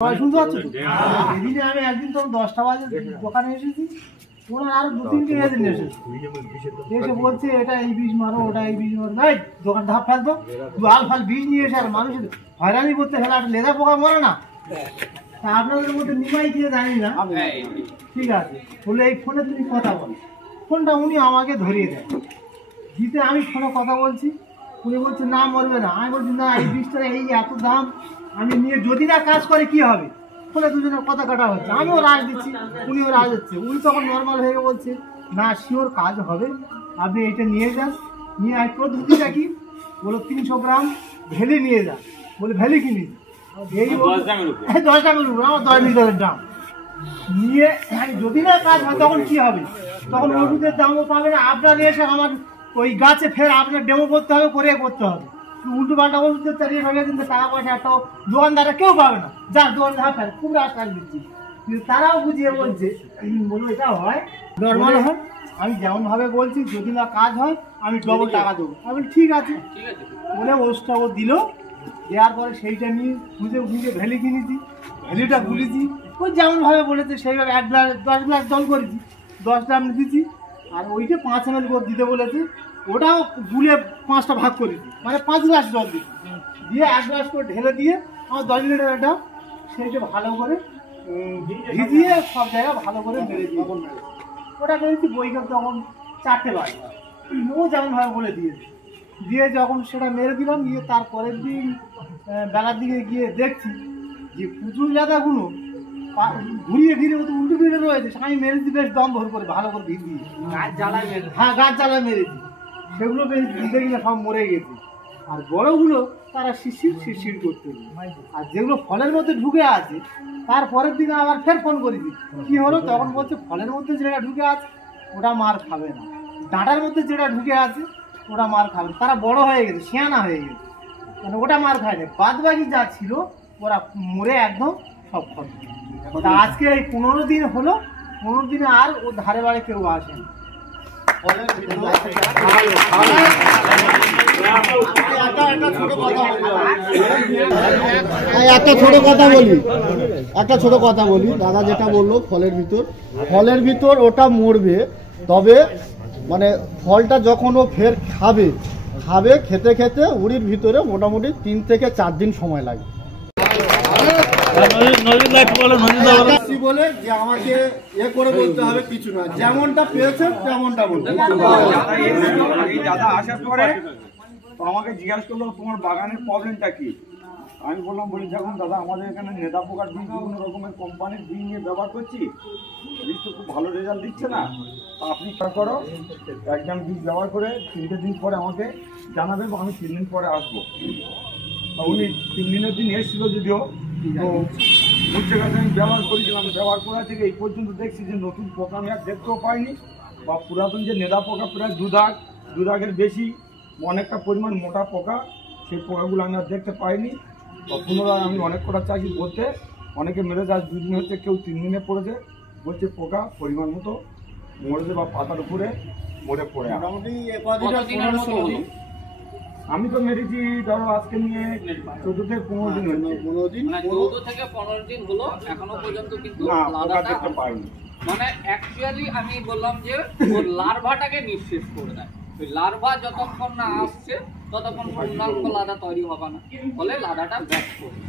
শুনতে পাচ্ছ তো? এদিনে আমি একদিন তখন 10টা বাজে দোকানে এসেছি, ওরা আরো 2-3টে এজেন্ট এসেছে, এসে বলছে এটা এই বীজ মারো, ওটা এই বীজ মারো। ভাই দোকান ধাপ ফেলতো, আল ফাল বীজ নিয়ে এসে আর মানুষের হয়রানি করতে ফেলে একটা লেদা পোকা মরে না। তা আপনাদের মধ্যে নিমাই দিয়ে জানি না, ঠিক আছে বলে এই ফোনে তুমি কথা বলো। ফোনটা উনি আমাকে ধরিয়ে দেয়, দিতে আমি ফোনে কথা বলছি, উনি বলছে না মরবে না। আমি বলছি না এই বীজটা এই এত দাম আমি নিয়ে যদি না কাজ করে কি হবে। ফোনে দুজনের কথা কাটা হচ্ছে, আমিও রাজ দিচ্ছি, উনিও রাজ হচ্ছে। উনি তখন নর্মাল হয়ে বলছে না শিওর কাজ হবে, আপনি এইটা নিয়ে যান। নিয়ে আয় পদ্ধতিটা কি বলো, 300 গ্রাম ভেলি নিয়ে যান। বলে ভেলি কিনি এই 10 গ্রামের উপর, আমার 10 লিটারের দাম নিয়ে যদি না কাজ হয় তখন কি হবে, তখন ওষুধের দামও পাবে না। আপনার এসে আমার ওই গাছে ফের আপনার ডেমো করতে হবে, করে করতে হবে। উল্টো পাল্টা ওষুধের চালিয়ে ভাবে কিন্তু টাকা পয়সা একটা দোকানদাররা কেউ পাবে না, যার দোকানদার ফের খুব রাস্তায় দিচ্ছি। কিন্তু তারাও বুঝিয়ে বলছে বলবো এটা হয় নর্মাল হয়, আমি যেমন ভাবে বলছি যদি না কাজ হয় আমি ডবল টাকা দেবো। আমি ঠিক আছে বলে ওষুধটা ও দিল, দেওয়ার পরে সেইটা নিয়ে খুঁজে খুঁজে ভ্যালি কিনেছি, ভ্যালিটা গুলেছি ওই যেমনভাবে বলেছে সেইভাবে 1 গ্লাস 10 গ্লাস জল করেছি, 10 গ্রাম দিচ্ছি। আর ওইটা 5 ml করে দিতে বলেছে, ওটাও গুলে 5টা ভাগ করেছি, মানে 5 গ্লাস জল দিচ্ছি, দিয়ে 1 গ্লাস করে ঢেলে দিয়ে আমার 10 লিটার এটা সেইটা ভালো করে ভিজিয়ে সব জায়গা ভালো করে মেরে দিয়ে ওটা করেছি। বইকাল তখন 4টে বাজে, ও যেমনভাবে বলে দিয়েছে, দিয়ে যখন সেটা মেরে দিলাম, দিয়ে তারপরের দিন বেলার দিকে গিয়ে দেখছি যে পুজুর জায়গাগুলো ঘুরিয়ে ফিরে তো উল্টো ফিরে রয়েছে। আমি মেরেছি বেশ দম ভর করে ভালো করে ভিজিয়ে, গাছ জ্বালায় মেরেছি, হ্যাঁ গাছ জ্বালায় মেরেছি, সেগুলো বেশ ভিজে গিয়ে সব মরে গেছে। আর বড়গুলো তারা শিরশির করতে, আর যেগুলো ফলের মধ্যে ঢুকে আছে তারপরের দিনে আবার ফের ফোন করেছি কি হলো, তখন বলছে ফলের মধ্যে যেটা ঢুকে আছে ওটা মার খাবে না, ডাঁটার মধ্যে যেটা ঢুকে আছে ওটা মার খাবে। তারা বড় হয়ে গেছে, শিয়ানা হয়ে গেছে, মানে ওটা মার খায় না, বাদ বাকি যা ছিল ওরা মরে একদম সব খতম। তা আজকে এই 15 দিন হলো, 15 দিনে আর ও ধারে বাড়ি কেউ আসে না। একটা ছোট কথা বলি, দাদা যেটা বললো ফলের ভিতর ওটা মরবে, তবে মানে ফলটা যখন ও ফের খাবে খেতে খেতে উড়ির ভিতরে মোটামুটি 3 থেকে 4 দিন সময় লাগে। বলে যে আমাকে করে বলতে হবে কিছু না, যেমনটা পেয়েছে তেমনটা বলতে। দাদা আসার পরে আমাকে জিজ্ঞাসা করলো তোমার বাগানের প্রবলেমটা কি। আমি বললাম যখন দাদা আমাদের এখানে নেদা পোকার বীজ বিভিন্ন রকমের কোম্পানির বীজ নিয়ে ব্যবহার করছি, বীজ তো খুব ভালো রেজাল্ট দিচ্ছে না, আপনি তা করো একদম বীজ ব্যবহার করে 3টে দিন পরে আমাকে জানাবে, আমি 3 দিন পরে আসবো। উনি 3 দিনের দিন এসেছিল, যদিও তো উচ্ছে গাছ আমি ব্যবহার করেছিলাম, ব্যবহার করা থেকে এই পর্যন্ত দেখছি যে নতুন পোকা আমি আর দেখতেও পাইনি, বা পুরাতন যে নেদা পোকা প্রায় 2 দাগের বেশি অনেকটা পরিমাণ মোটা পোকা, সেই পোকাগুলো আমি আর দেখতে পাইনি। পুনরায় আমি অনেক কটা চাষি বলতে অনেকে মেরেছে, আজ 2 দিন হচ্ছে, কেউ 3 দিনে পড়েছে, বলছে পোকা পরিমাণ মতো মরেছে বা পাতার উপরে মরে পড়ে। আমি তো মেরেছি ধরো আজকে নিয়ে 14 থেকে 15 দিন হচ্ছে, 14 থেকে 15 দিন হলো, এখনো পর্যন্ত কিন্তু দেখতে পাইনি। মানে অ্যাকচুয়ালি আমি বললাম যে ওর লার্ভাটাকে নিঃশেষ করে দেয়, ওই লার্ভা যতক্ষণ না আসছে ততক্ষণ পূর্ণাঙ্গ লাদা তৈরি হবে না, ফলে লাদাটা ব্যাক করবে।